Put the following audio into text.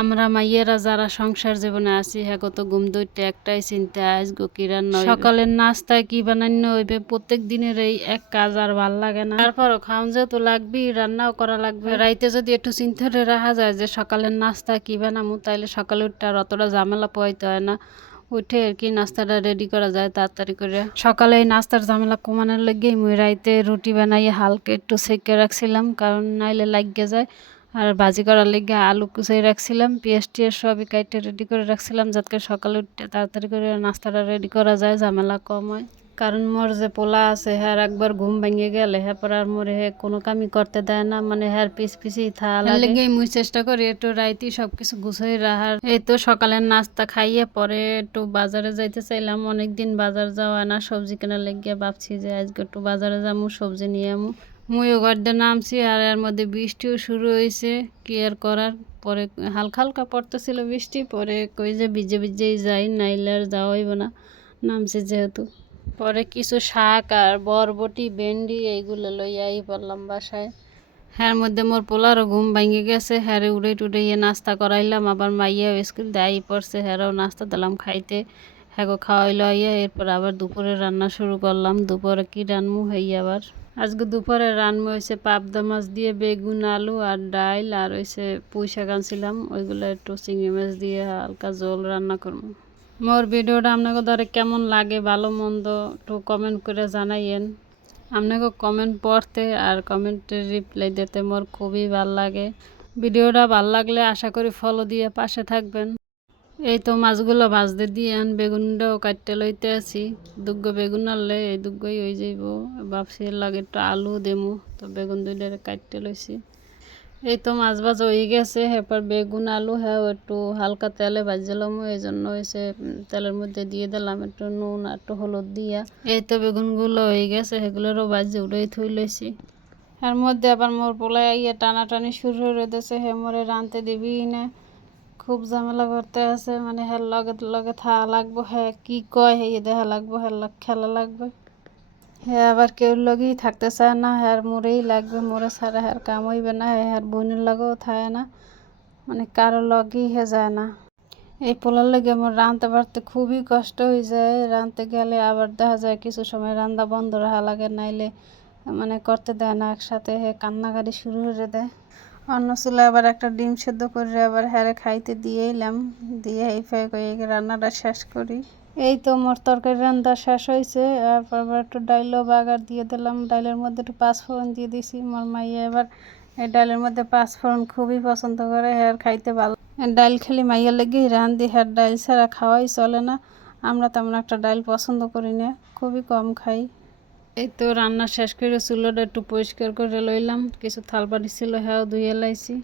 আমরা মাইয়েরা যারা সংসার জীবনে আছি হ্যাগো তো ঘুম ধরতে একটাই চিন্তা আজগো কি রান্না হইবে। সকালের নাস্তায় কি বানান্য হইবে, প্রত্যেক দিনের এই এক কাজ আর ভাল লাগে না। তারপরও খাওয়ান যেহেতু লাগবে, রান্নাও করা লাগবে। রাইতে যদি একটু চিন্তা করে রাখা যায় যে সকালের নাস্তা কি বানামু, তাইলে সকালে উঠতে আর অতটা ঝামেলা পোয়াইতে হয় না। উঠে আর কি নাস্তাটা রেডি করা যায় তাড়াতাড়ি করে। সকালে এই নাস্তার ঝামেলা কমানোর লেগেই মুই রাইতে রুটি বানাইয়ে হালকা একটু সেকে রাখছিলাম, কারণ নাইলে লাগিয়ে যায়। আর ভাজি করার লেগে আলু কুচাই রাখছিলাম, পেঁয়াজ টিয়াজ সবই কাইটে রেডি করে রাখছিলাম, যাতে সকালে উঠতে তাড়াতাড়ি করে নাস্তাটা রেডি করা যায়, ঝামেলা কম হয়। কারণ মোর যে পোলা আছে হ্যার একবার ঘুম ভেঙে গেলে হ্যাঁ পর আর মোরে হে কোনো কামই করতে দেয় না, মানে হ্যার পিছিয়ে থাকা লাগে। মুই চেষ্টা করি একটু রাইতেই সবকিছু গুছাই রাখার। এই তো সকালের নাস্তা খাইয়ে পরে একটু বাজারে যাইতে চাইলাম, অনেকদিন বাজার যাওয়া না, সবজি কেনার লেগে ভাবছি যে আজকে একটু বাজারে যাবো, সবজি নিয়ে আমু। মুইও ঘরতে নামছি আর এর মধ্যে বৃষ্টিও শুরু হয়েছে, কি আর করার। পরে হালকা হালকা পড়তেছিল বৃষ্টি, পরে কই যে ভিজে ভিজেই যাই, নাইলে আর যাওয়া হইব না, নামছি যেহেতু। পরে কিছু শাক আর বরবটি ভেন্ডি এইগুলো লইয়াই পড়লাম বাসায়। হ্যার মধ্যে মোর পোলারও ঘুম ভেঙে গেছে, হ্যারে উড়ে টুড়ে নাস্তা করাইলাম, আবার মাইয়াও স্কুল দেয় পড়ছে, হ্যারাও নাস্তা দিলাম খাইতে। হ্যাগো খাওয়াইলো আইয়া, এরপর আবার দুপুরে রান্না শুরু করলাম। দুপুরে কি রান্নু হই আবার আজকে দুপুরে রান্না হয়েছে পাবদা মাছ দিয়ে বেগুন আলু আর ডাইল, আর হয়েছে পুঁই শাক আনছিলাম, ওইগুলো একটু চিংড়ি মাছ দিয়ে হালকা ঝোল রান্না করবো। মোর ভিডিওটা আপনাকে ধরে কেমন লাগে, ভালো মন্দ একটু কমেন্ট করে জানাইয়েন। আপনাকে কমেন্ট পড়তে আর কমেন্টের রিপ্লাই দিতে মোর খুবই ভাল লাগে। ভিডিওটা ভাল লাগলে আশা করি ফলো দিয়ে পাশে থাকবেন। এই তো মাছগুলো ভাজতে দিয়ে বেগুনটাও কাটতে লইতে আছি। দুগ্গো বেগুন আনলে এই দুগ্গই হয়ে যাইব। ভাবছি লাগে একটু আলু দেমু, তো বেগুন দুইটা কাটতে লইছি। এই তো মাছ ভাজা হয়ে গেছে, এরপর বেগুন আলু হ্যাঁ একটু হালকা তেলে ভাজলাম, এই জন্য হয়েছে তেলের মধ্যে দিয়ে দিলাম একটু নুন আর একটু হলুদ দিয়া। এই তো বেগুনগুলো হয়ে গেছে, সেগুলোরও ভাজি উড়েই থই লইছি। এর মধ্যে আবার মোর পোলায় ইয়ে টানাটানি শুরু হয়ে দিয়েছে, হে মোরে রাঁধতে দিবি না, খুব ঝামেলা করতে আছে, মানে হ্যার লগে লগে থাকা লাগবো, হ্যাঁ কি কয় হে দেখা লাগবো, হ্যার খেলা লাগবে। হ্যাঁ আবার কেউ লগেই থাকতে চায় না, হ্যার মোরেই লাগবে, মোরে ছাড়া হ্যার কাম হইবে না, হ্যার বোনের লগেও থাকে না, মানে কারো লগেই হে যায় না। এই পোলার লেগে আমার রাঁধতে পারতে খুবই কষ্ট হয়ে যায়। রাঁধতে গেলে আবার দেখা যায় কিছু সময় রান্না বন্ধ রাখা লাগে, নাইলে মানে করতে দেয় না একসাথে, হে কান্নাকাটি শুরু করে দেয়। অন্য চুলায় আবার একটা ডিম সেদ্ধ করে আবার হ্যারে খাইতে দিয়ে এলাম, দিয়ে এই রান্নাটা শেষ করি। এই তো মোর তরকারি রান্না শেষ হয়েছে, তারপর আবার একটু ডাইলও বাগার দিয়ে দিলাম, ডাইলের মধ্যে একটু পাঁচফোড়ন দিয়ে দিছি। মোর মাইয়া এবার এই ডালের মধ্যে পাঁচফোড়ন খুবই পছন্দ করে, হ্যার খাইতে ভালো। ডাইল খেলে মাইয়া লেগেই রান্ধি, হ্যার ডাইল ছাড়া খাওয়াই চলে না। আমরা তেমন একটা ডাইল পছন্দ করি না, খুবই কম খাই। এই তো রান্না শেষ করে চুলোটা একটু পরিষ্কার করে লইলাম, কিছু থালবাটি ছিল হ্যাঁ ধুয়ে লাইছি।